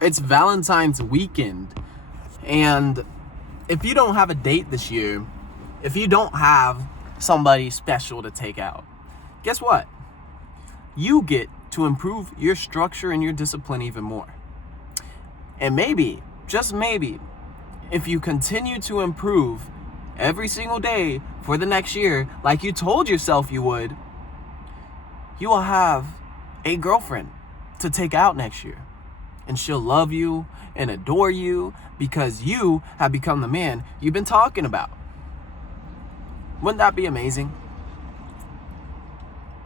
It's Valentine's weekend. And if you don't have a date this year, if you don't have somebody special to take out, guess what? You get to improve your structure and your discipline even more. And maybe, just maybe, if you continue to improve every single day for the next year, like you told yourself you would, you will have a girlfriend to take out next year. And she'll love you and adore you because you have become the man you've been talking about. Wouldn't that be amazing?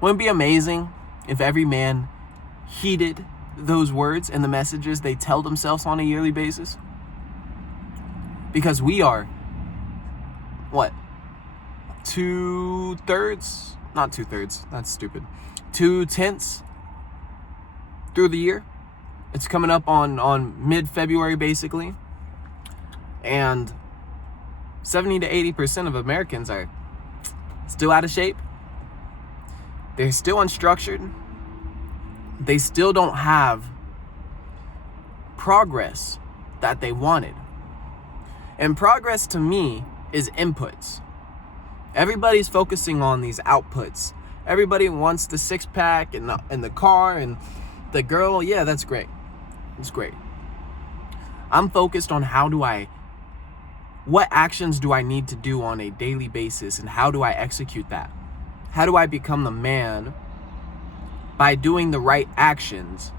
Wouldn't it be amazing if every man heeded those words and the messages they tell themselves on a yearly basis? Because we are, what? 2/3? Not 2/3, that's stupid. 2/10 through the year. It's coming up on mid-February, basically. And 70 to 80% of Americans are still out of shape. They're still unstructured. They still don't have progress that they wanted. And progress to me is inputs. Everybody's focusing on these outputs. Everybody wants the six-pack and the car and the girl. Yeah, that's great. It's great. I'm focused on what actions do I need to do on a daily basis, and how do I execute that? How do I become the man by doing the right actions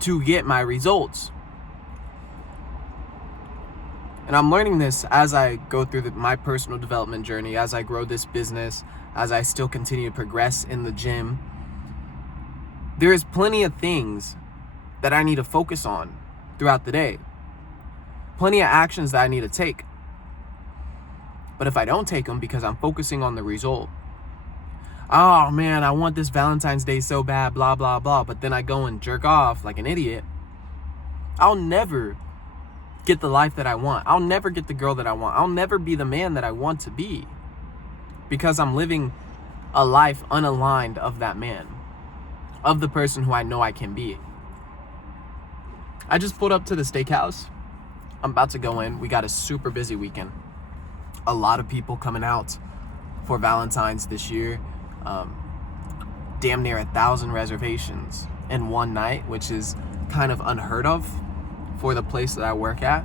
to get my results? And I'm learning this as I go through my personal development journey, as I grow this business, as I still continue to progress in the gym. There is plenty of things that I need to focus on throughout the day. Plenty of actions that I need to take. But if I don't take them because I'm focusing on the result, oh man, I want this Valentine's Day so bad, blah, blah, blah, but then I go and jerk off like an idiot, I'll never get the life that I want. I'll never get the girl that I want. I'll never be the man that I want to be because I'm living a life unaligned of that man, of the person who I know I can be. I just pulled up to the steakhouse. I'm about to go in. We got a super busy weekend. A lot of people coming out for Valentine's this year. Damn near 1,000 reservations in one night, which is kind of unheard of for the place that I work at.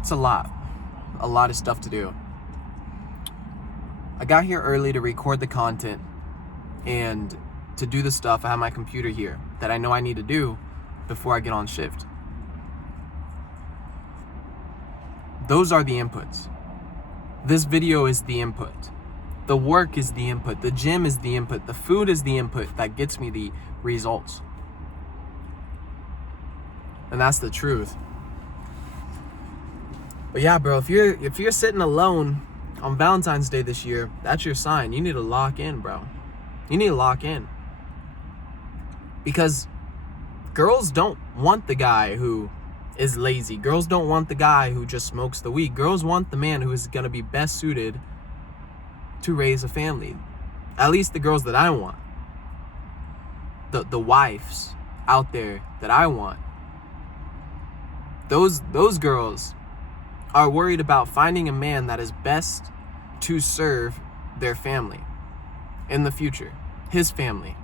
It's a lot of stuff to do. I got here early to record the content and to do the stuff. I have my computer here that I know I need to do before I get on shift. Those are the inputs. This video is the input. The work is the input. The gym is the input. The food is the input that gets me the results. And that's the truth. But yeah, bro, if you're sitting alone on Valentine's Day this year, that's your sign. You need to lock in, bro. You need to lock in. Because girls don't want the guy who is lazy. Girls don't want the guy who just smokes the weed. Girls want the man who is going to be best suited to raise a family. At least the girls that I want. The wives out there that I want. Those girls are worried about finding a man that is best to serve their family in the future. His family.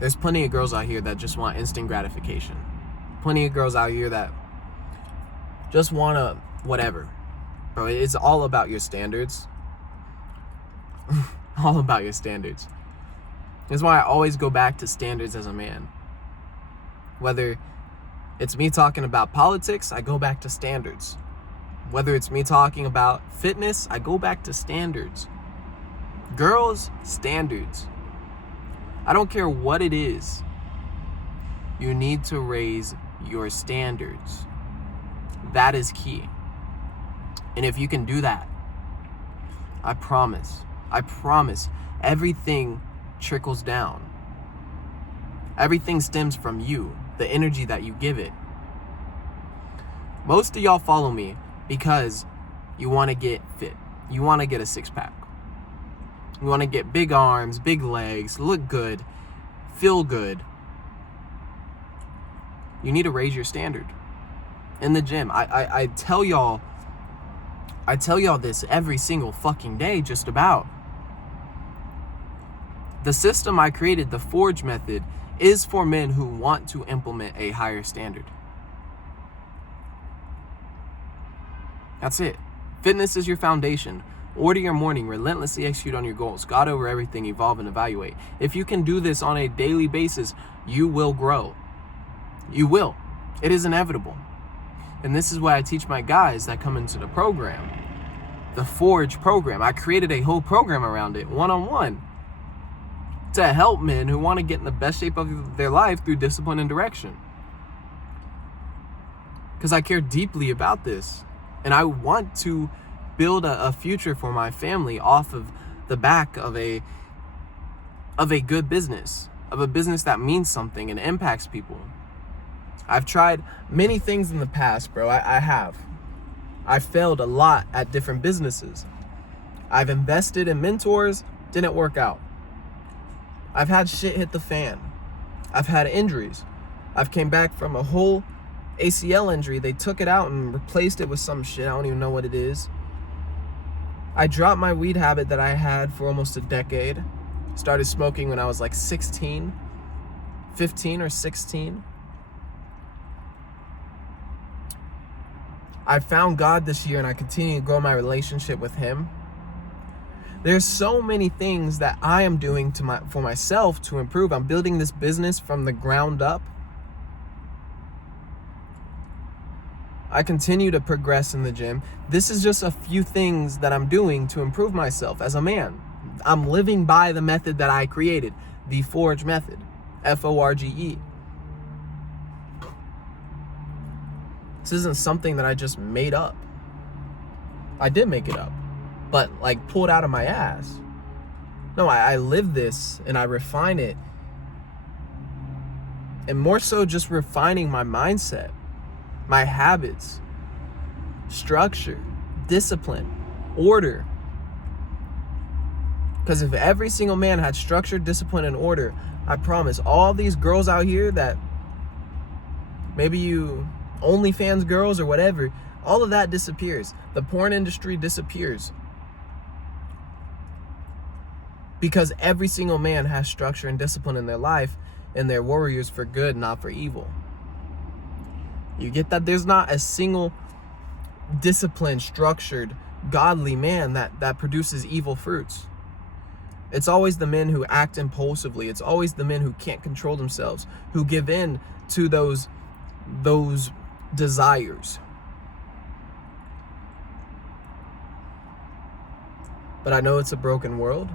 There's plenty of girls out here that just want instant gratification. Plenty of girls out here that just want to whatever. Bro, it's all about your standards. All about your standards. That's why I always go back to standards as a man. Whether it's me talking about politics, I go back to standards. Whether it's me talking about fitness, I go back to standards. Girls, standards. I don't care what it is. You need to raise your standards. That is key. And if you can do that, I promise, everything trickles down. Everything stems from you, the energy that you give it. Most of y'all follow me because you want to get fit. You want to get a six-pack. You want to get big arms, big legs, look good, feel good, you need to raise your standard in the gym. I tell y'all this every single fucking day, just about. The system I created, the Forge method, is for men who want to implement a higher standard. That's it. Fitness is your foundation. Order your morning, relentlessly execute on your goals, God over everything, evolve and evaluate. If you can do this on a daily basis, you will grow. You will. It is inevitable. And this is what I teach my guys that come into the program. The Forge program. I created a whole program around it, one-on-one, to help men who want to get in the best shape of their life through discipline and direction. Because I care deeply about this. And I want to build a future for my family off of the back of a good business, of a business that means something and impacts people. I've tried many things in the past, bro. I have. I failed a lot at different businesses. I've invested in mentors, didn't work out. I've had shit hit the fan. I've had injuries. I've came back from a whole ACL injury. They took it out and replaced it with some shit. I don't even know what it is. I dropped my weed habit that I had for almost a decade. Started smoking when I was like 15 or 16. I found God this year and I continue to grow my relationship with Him. There's so many things that I am doing for myself to improve. I'm building this business from the ground up. I continue to progress in the gym. This is just a few things that I'm doing to improve myself as a man. I'm living by the method that I created, the Forge method, Forge. This isn't something that I just made up. I did make it up, but like pulled out of my ass. No, I live this and I refine it. And more so just refining my mindset, my habits, structure, discipline, order. Because if every single man had structure, discipline, and order, I promise all these girls out here that maybe you OnlyFans girls or whatever, all of that disappears. The porn industry disappears. Because every single man has structure and discipline in their life, and they're warriors for good, not for evil. You get that? There's not a single disciplined, structured, godly man that produces evil fruits. It's always the men who act impulsively. It's always the men who can't control themselves, who give in to those desires. But I know it's a broken world.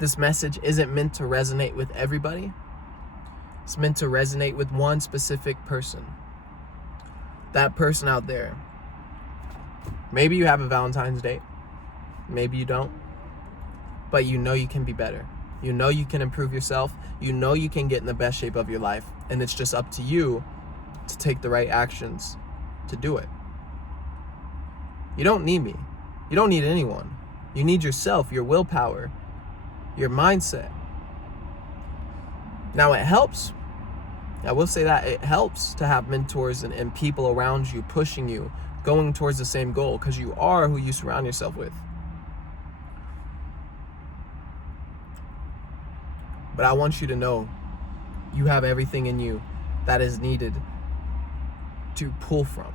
This message isn't meant to resonate with everybody. It's meant to resonate with one specific person. That person out there. Maybe you have a Valentine's date. Maybe you don't. But you know you can be better. You know you can improve yourself. You know you can get in the best shape of your life. And it's just up to you to take the right actions to do it. You don't need me. You don't need anyone. You need yourself, your willpower, your mindset. Now it helps. I will say that it helps to have mentors and people around you pushing you, going towards the same goal, because you are who you surround yourself with. But I want you to know you have everything in you that is needed to pull from.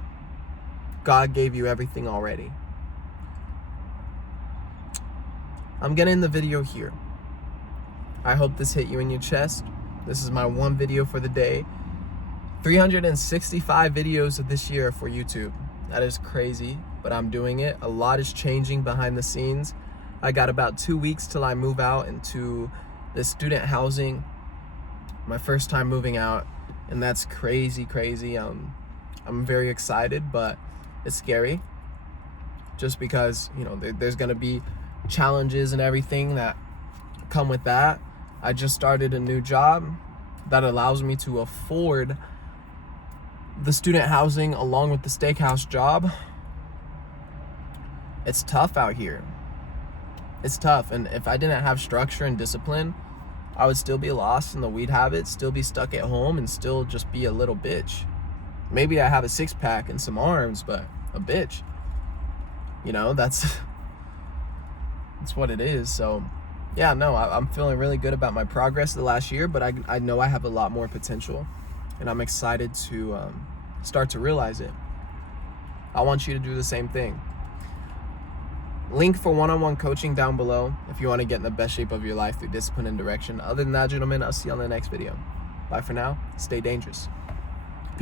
God gave you everything already. I'm gonna end the video here. I hope this hit you in your chest. This is my one video for the day. 365 videos of this year for YouTube. That is crazy, but I'm doing it. A lot is changing behind the scenes. I got about 2 weeks till I move out into the student housing. My first time moving out, and that's crazy. I'm very excited, but it's scary. Just because, there's gonna be challenges and everything that come with that. I just started a new job that allows me to afford the student housing along with the steakhouse job. It's tough out here. It's tough, and if I didn't have structure and discipline, I would still be lost in the weed habit, still be stuck at home, and still just be a little bitch. Maybe I have a six-pack and some arms, but a bitch. You know, that's what it is. So yeah, no, I'm feeling really good about my progress the last year, but I know I have a lot more potential, and I'm excited to start to realize it. I want you to do the same thing. Link for one-on-one coaching down below if you want to get in the best shape of your life through discipline and direction. Other than that, gentlemen, I'll see you on the next video. Bye for now. Stay dangerous.